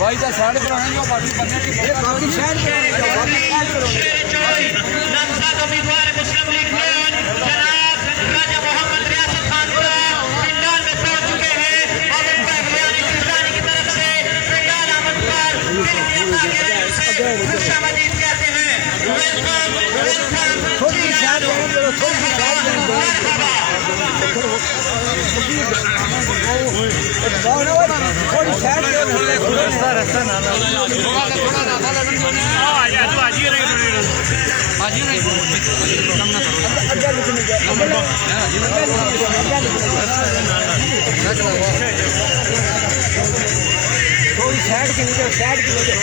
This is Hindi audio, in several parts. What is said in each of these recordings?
भाई का साइड पर आने जो बाकी बनने की बाकी साइड पे आने जो बाकी साइड पर नामजद उम्मीदवार मुस्लिम लीग जनाब राजा मोहम्मद रियासत खान को पिंडाल में पहुंच चुके हैं और उनका अभियान इंतजारी की तरफ से पिंडाल आमद पर खुशामदीद कहते हैं। Welcome welcome. थोड़ी साइड में थोड़ी साइड में थोड़ी साइड में रास्ता ना थोड़ी साइड के नीचे साइड की वजह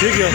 ठीक है।